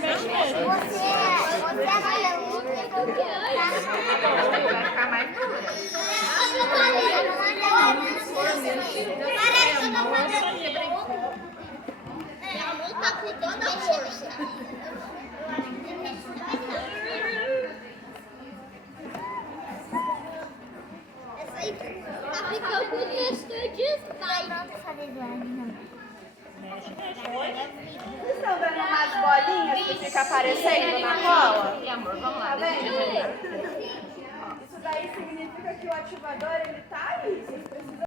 Vai ficar mais dura. Minha mão tá com toda a força. Essa aí tá ficando bastante demais. Vocês estão dando umas bolinhas que fica aparecendo na cola? Amor, vamos lá. Tá vendo? Isso daí significa que o ativador ele tá aí.